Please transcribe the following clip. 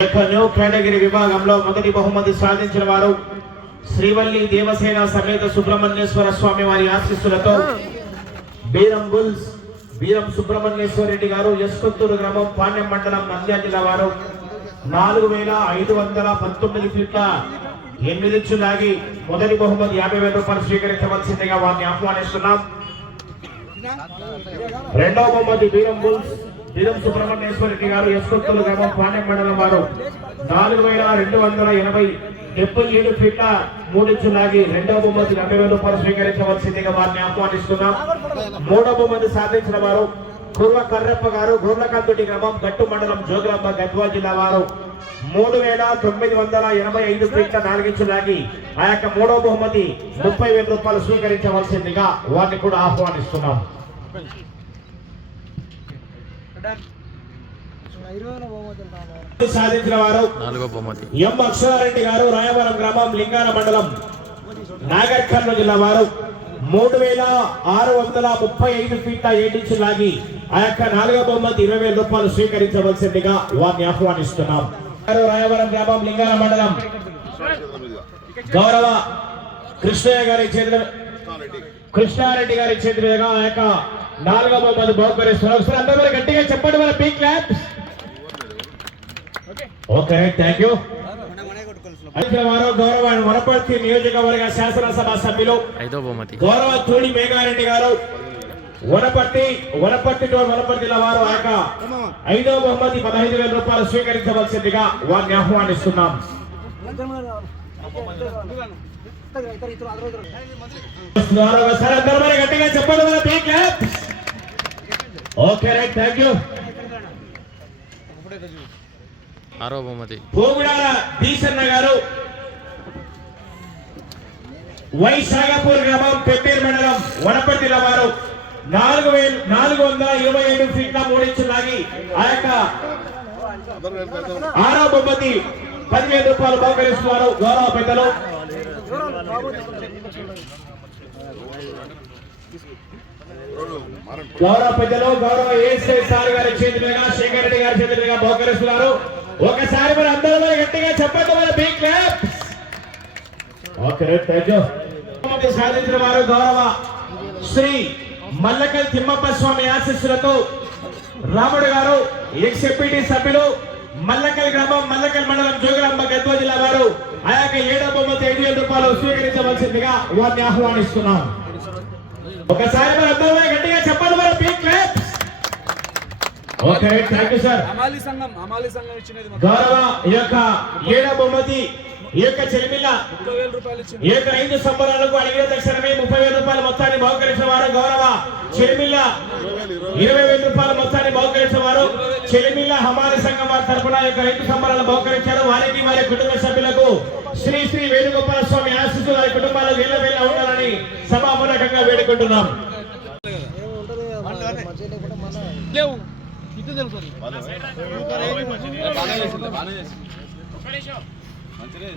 New category విభాగంలో మొదటి బహుమతి సాధించిన వారు శ్రీవల్లి దేవసేన సమేత సుబ్రహ్మణ్యేశ్వర స్వామి వారి ఆశీస్సులతో బీరం బుల్స్ బీరం సుబ్రహ్మణ్యేశ్వర రెడ్డి గారు యశ్వత్తూరు గ్రామం పాణ్యం మండలం నంద్యాల జిల్లా వారు నాలుగు వేల ఐదు వందల పంతొమ్మిది ఫీట్ల ఎనిమిది లాగి మొదటి బహుమతి యాభై వేల రూపాయలు స్వీకరించవలసిందిగా వారిని ఆహ్వానిస్తున్నాం. రెండవ బహుమతి బీరం బుల్స్ నిజం సుబ్రహ్మణ్యేశ్వర రెడ్డి గారు యశ్వంతులు గ్రామం పాండ్యం మండలం వారు. నాలుగు వేల రెండు వందల ఎనభై డెబ్బై ఏడు ఫీట్ల మూడించు లాగి రెండవ బహుమతి డెబ్బై వేల రూపాయలు స్వీకరించవలసిందిగా వారిని ఆహ్వానిస్తున్నాం. మూడవ బహుమతి సాధించిన వారు కుర్వ కర్రప్ప గారు గుర్లకందుటి గ్రామం గట్టు మండలం జోగులమ్మ గద్వాల్ జిల్లా వారు. మూడు వేల తొమ్మిది వందల ఎనభై ఐదు ఫీట్ల నాలుగించు లాగి ఆ యొక్క మూడవ బహుమతి ముప్పై వేల రూపాయలు స్వీకరించవలసిందిగా వారిని కూడా ఆహ్వానిస్తున్నాం. సాధించిన వారు నాలుగో బహుమతి. ఎం అక్షరారెడ్డి గారు రాయవరం గ్రామం లింగాల మండలం నాగర్ కర్నూలు జిల్లా వారు. మూడు వేల ఆరు వందల ముప్పై ఐదు ఫీట్ల ఏడించు లాగి ఆ యొక్క నాలుగో బహుమతి ఇరవై వేల రూపాయలు స్వీకరించవలసిందిగా వారిని ఆహ్వానిస్తున్నాం. రాయవరం గ్రామం లింగాల మండలం. గౌరవ కృష్ణయ్య గారి చేతుల కృష్ణారెడ్డి. గారి చేతుల మీదుగా ఆ యొక్క నాలుగో బహుమతి బహుకరిస్తున్నారు ఒకసారి అందరూ గట్టిగా చెప్పండి మన P clap. Okay thank you అయితే వారు గౌరవ వనపర్తి నియోజకవర్గ శాసనసభ సభ్యులు ఐదో బహుమతి. గౌరవ తోడి మేఘారెడ్డి గారు వనపర్తి వనపర్తి వనపర్తి జిల్లా వారు ఆ యొక్క ఐదవ బహుమతి పదహైదు వేల రూపాయలు స్వీకరించవలసిందిగా వారిని ఆహ్వానిస్తున్నాం. వారు ఓకే రైట్ థ్యాంక్ యూ ఆరో బహుమతి దీసన్న గారు వైశాఖపూర్ గ్రామం పెబ్బేరు మండలం వనపర్తిల వారు నాలుగు వేలు నాలుగు వందల ఇరవై ఏడు ఫీట్ల మూడించు లాగి ఆ యొక్క ఆరో బొమ్మతి పదివేల రూపాయలు బహుకరిస్తున్నారు గౌరవ పెద్దలు. గౌరవ పెద్దలు గౌరవ ఏఎస్ఐ సార్ గారి చేతులుగా శేఖర్ రెడ్డి గారి చేతులుగా బహుకరిస్తున్నారు. ఒకసారి మరి అందరూ గట్టిగా చెప్పండి మన big clap okay thank you సాధించిన వారు గౌరవ శ్రీ మల్లకల్ తిమ్మప్ప స్వామి ఆశీస్సులతో రాముడు గారు ఎక్స్ ఎంపీటీ సభ్యులు మల్లకల్ గ్రామం మల్లకల్ మండలం జోగులాంబ గద్వా జిల్లా వారు ఆ యొక్క ఏడో బొమ్మతి ఐదు వేల రూపాయలు స్వీకరించవలసిందిగా వారిని ఆహ్వానిస్తున్నాం. ఒకసారి మరి అందరూ గట్టిగా చెప్పండి మరి clap okay thank you sir అమాలి సంఘం అమాలి సంఘం ఇచ్చినది గౌరవ ఈ యొక్క ఏడో బహుమతి ఈ యొక్క చెలిమిల్ల ఈ యొక్క ఐదు సంబరాలకు అడిగిన తక్షణమే ముప్పై వేల రూపాయల మొత్తాన్ని బహుకరించిన వారు గౌరవ చెలిమిల్ల ఇరవై వేల రూపాయల మొత్తాన్ని బహుకరించిన వారు చెలిమిల్ల హమాలి సంఘం వారి తరపున ఈ యొక్క ఐదు సంబరాలు బహుకరించారు. వారికి వారి కుటుంబ సభ్యులకు శ్రీ శ్రీ వేణుగోపాల స్వామి ఆశీస్సు వారి కుటుంబాలు వేల వేల ఉండాలని సభాపూర్వకంగా వేడుకుంటున్నాం. మంచిగా